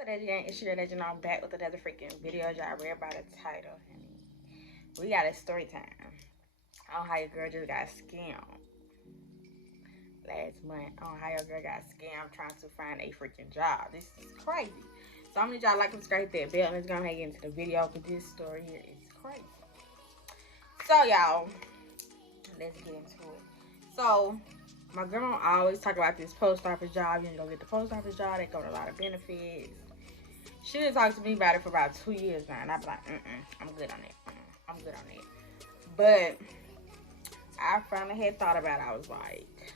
So that you ain't issue that you know I'm back with another freaking video. Y'all read by the title, honey. We got a story time on how your girl just got scammed last month. On how your girl got scammed trying to find a freaking job. This is crazy. So I'm gonna need y'all like and subscribe, hit that bell, and let's go ahead and get into the video because this story here is crazy. So y'all, let's get into it. So my grandma always talk about this post office job. You know, go get the post office job. They got a lot of benefits. She done talked to me about it for about 2 years now, and I'm like, I'm good on it. I'm good on it. But I finally had thought about it. I was like,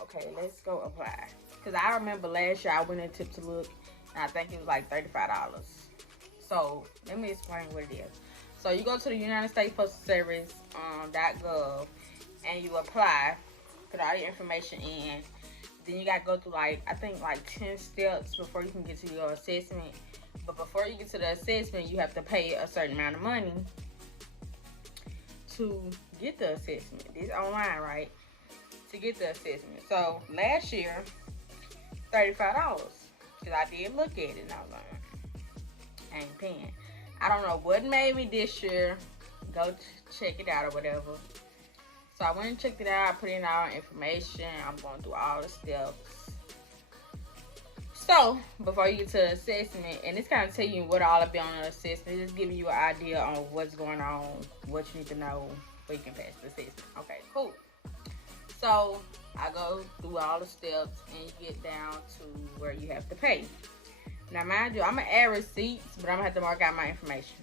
okay, let's go apply. Because I remember last year I went in Tip to Look, and I think it was like $35. So let me explain what it is. So you go to the United States Postal Service .gov, and you apply, put all your information in. Then you got to go through I think 10 steps before you can get to your assessment. But before you get to the assessment, you have to pay a certain amount of money to get the assessment. It's online, right? To get the assessment. So last year, $35. Because I did look at it and I was like, I ain't paying. I don't know what made me this year go check it out or whatever. So I went and checked it out, put in all the information. I'm going through all the steps. So, before you get to the assessment, and it's kind of telling you what all will be on the assessment. It's giving you an idea on what's going on, what you need to know, so you can pass the assessment. Okay, cool. So, I go through all the steps, and you get down to where you have to pay. Now, mind you, I'm going to add receipts, but I'm going to have to mark out my information.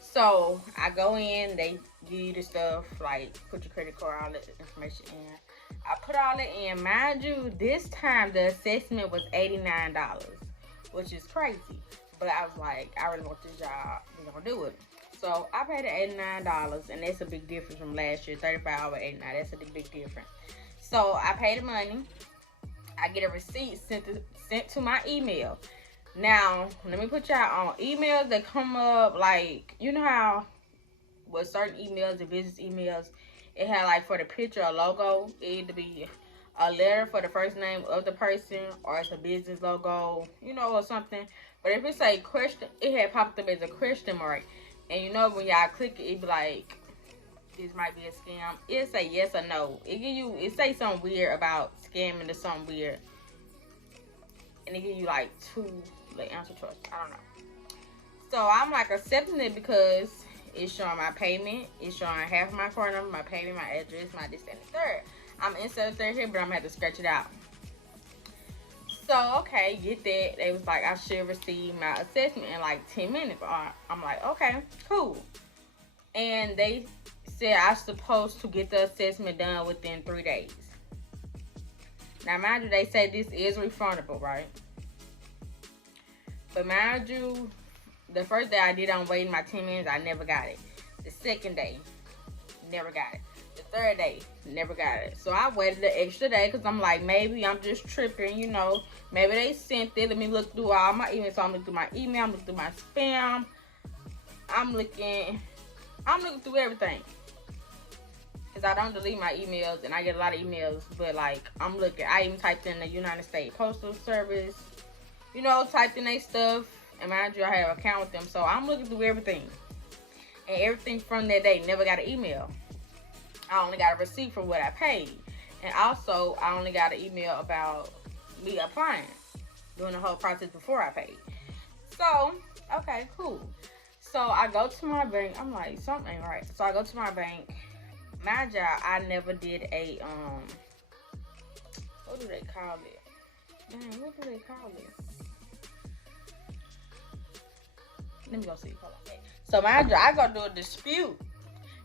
So I go in, they give you the stuff, like put your credit card, all the information in. I put all it in. Mind you, this time the assessment was $89, which is crazy. But I was like, I really want this job. We're gonna do it. So I paid the $89, and that's a big difference from last year. 35 over 89. That's a big difference. So I pay the money. I get a receipt sent to my email. Now, let me put y'all on emails that come up, like, you know how with certain emails, the business emails, it had like for the picture a logo. It either be a letter for the first name of the person, or it's a business logo, you know, or something. But if it's a question, it had popped up as a question mark. And you know when y'all click it, it be like, this might be a scam. It say yes or no. It say something weird about scamming or something weird. And it give you like two answer choice. I don't know. So I'm like accepting it because it's showing my payment. It's showing half of my card number, my payment, my address, my this and the third. I'm insert the third here, but I'm gonna have to scratch it out. So okay, get that. They was like I should receive my assessment in like 10 minutes. I'm like, okay, cool. And they said I'm supposed to get the assessment done within 3 days. Now mind you, they say this is refundable, right? But mind you, the first day I did on waiting my 10 minutes, I never got it. The second day, never got it. The third day, never got it. So I waited the extra day because I'm like, maybe I'm just tripping, you know. Maybe they sent it. Let me look through all my emails. So I'm looking through my email. I'm looking through my spam. I'm looking through everything. Because I don't delete my emails, and I get a lot of emails. But like, I'm looking. I even typed in the United States Postal Service. You know, typed in their stuff, and mind you, I have an account with them, so I'm looking through everything. And everything from that day, never got an email. I only got a receipt for what I paid. And also, I only got an email about me applying, doing the whole process before I paid. So, okay, cool. So, I go to my bank. I'm like, something ain't right. So, I go to my bank. Mind you, I never did a, what do they call it? Man, what do they call it? Let me go see. Hold on. So mind you, I go do a dispute.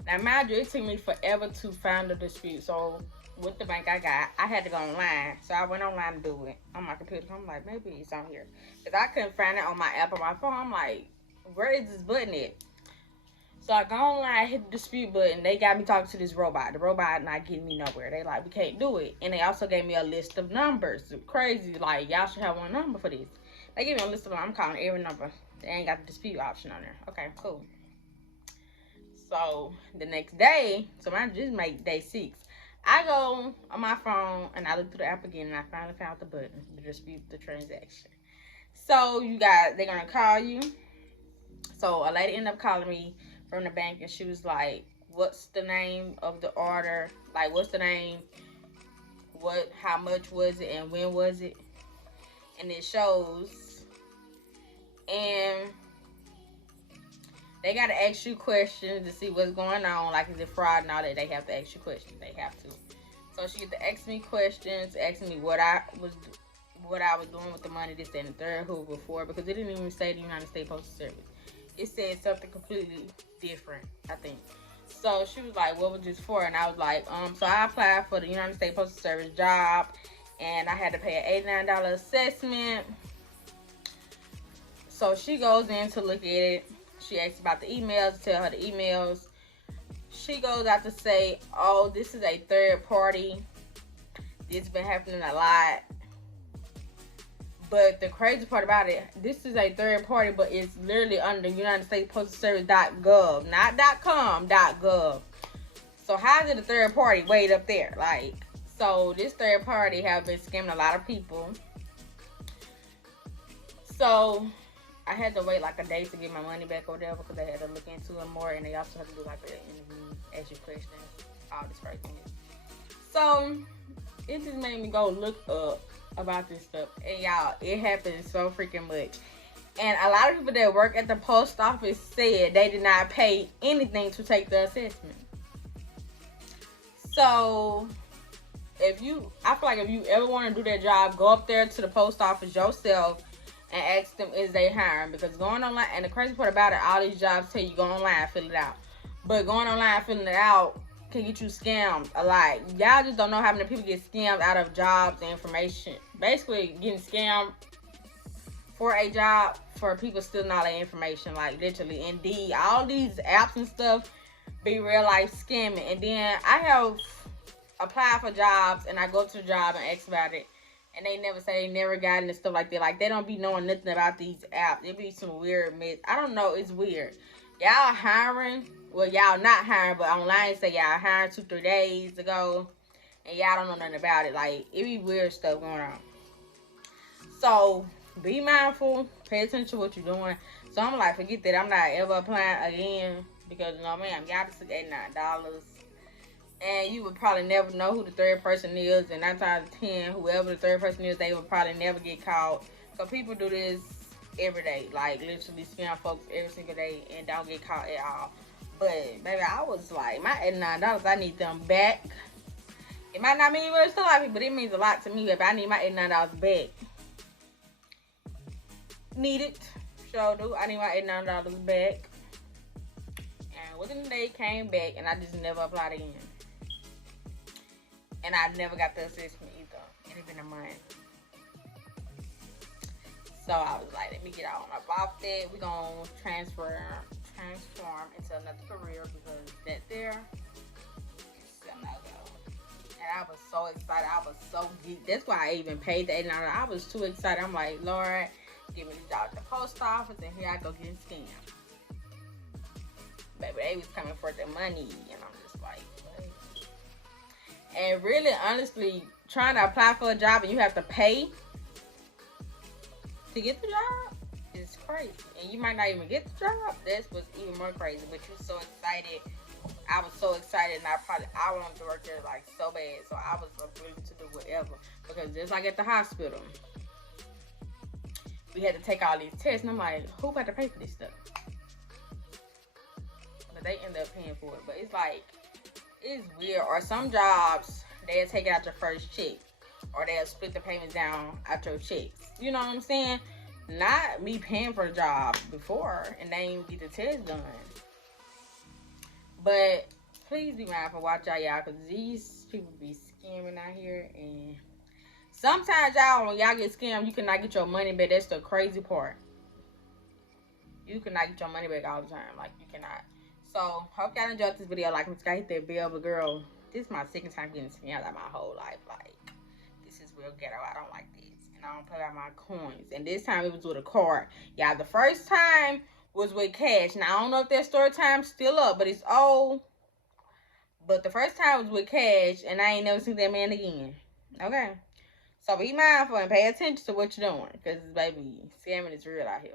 Now mind you, it took me forever to find the dispute. So with the bank I had to go online. So I went online to do it on my computer. I'm like, maybe it's on here. Because I couldn't find it on my app on my phone. I'm like, where is this button at? So I go online, hit the dispute button. They got me talking to this robot. The robot not getting me nowhere. They like, we can't do it. And they also gave me a list of numbers. Crazy. Like, y'all should have one number for this. They gave me a list of them. I'm calling every number. They ain't got the dispute option on there. Okay, cool. So the next day, so mine just make day 6. I go on my phone and I look through the app again, and I finally found the button to dispute the transaction. So they're gonna call you. So a lady ended up calling me from the bank, and she was like, "What's the name of the order? Like, what's the name? How much was it, and when was it?" And it shows, and they gotta ask you questions to see what's going on. Like, is it fraud and all that? They have to ask you questions. They have to. So she had to ask me questions, asking me what I was doing with the money, this, that, and the third, who before, because it didn't even say the United States Postal Service. It said something completely different, I think. So she was like, "What was this for?" And I was like, so I applied for the United States Postal Service job, and I had to pay an $89 assessment. So she goes in to look at it. She asks about the emails, tell her the emails. She goes out to say, "Oh, this is a third party. This has been happening a lot." But the crazy part about it, this is a third party, but it's literally under United States Postal Service.gov, not .com, .gov. So how is it a third party way up there? Like, so this third party have been scamming a lot of people. So I had to wait like a day to get my money back or whatever, because they had to look into it more, and they also had to do like an interview, ask you questions, all this crazy thing. So it just made me go look up about this stuff, and y'all, it happens so freaking much. And a lot of people that work at the post office said they did not pay anything to take the assessment. So I feel like if you ever want to do that job, go up there to the post office yourself and ask them, is they hiring? Because going online, and the crazy part about it, all these jobs tell you go online, fill it out. But going online, filling it out can get you scammed a lot. Y'all just don't know how many people get scammed out of jobs and information. Basically, getting scammed for a job for people stealing all their information. Like, literally, Indeed, all these apps and stuff be real life scamming. And then I have applied for jobs, and I go to the job and ask about it, and they never say they never got it and stuff like that. Like, they don't be knowing nothing about these apps. It be some weird myth. I don't know. It's weird. Y'all hiring. Well, y'all not hiring, but online say y'all hired 2-3 days ago, and y'all don't know nothing about it. Like, it be weird stuff going on. So be mindful. Pay attention to what you're doing. So I'm like, forget that. I'm not ever applying again, because, ma'am, y'all just took $89. And you would probably never know who the third person is. And 9 times out of 10, whoever the third person is, they would probably never get caught. So people do this every day. Like, literally scam folks every single day and don't get caught at all. But, baby, I was like, my $89, I need them back. It might not mean much to a lot of people, but it means a lot to me. If I need my $89 back. Need it. Sure do. I need my $89 back. And within the day, came back, and I just never applied again. And I never got the assessment either. It had been a month. So I was like, let me get on about that. We're going to transform into another career, because that there is still not go. And I was so excited. I was so geeked. That's why I even paid the $89. I was too excited. I'm like, Lord, give me the job at the post office, and here I go getting scammed. Baby, they was coming for the money, and I'm just like, what? And really, honestly, trying to apply for a job and you have to pay to get the job is crazy. And you might not even get the job. That's what's even more crazy. But you're so excited. I was so excited, and I wanted to work there like so bad. So I was willing to do whatever. Because just like at the hospital, we had to take all these tests, and I'm like, who got to pay for this stuff? But they end up paying for it. But it's like, it's weird. Or some jobs, they'll take it out your first check, or they'll split the payments down out your checks. You know what I'm saying? Not me paying for a job before and they ain't even get the test done. But please be mindful. Watch out, y'all, because these people be scamming out here. And sometimes, y'all, when y'all get scammed, you cannot get your money back. That's the crazy part. You cannot get your money back all the time. Like, you cannot. So, hope y'all enjoyed this video. Like, hit that bell. But, girl, this is my second time getting scammed out of my whole life. Like, this is real ghetto. I don't like this. And I don't play out my coins. And this time, it was with a card. Y'all, the first time was with cash. Now, I don't know if that Storytime's still up, but it's old. But the first time was with cash, and I ain't never seen that man again. Okay? So be mindful and pay attention to what you're doing. Because, baby, scamming is real out here.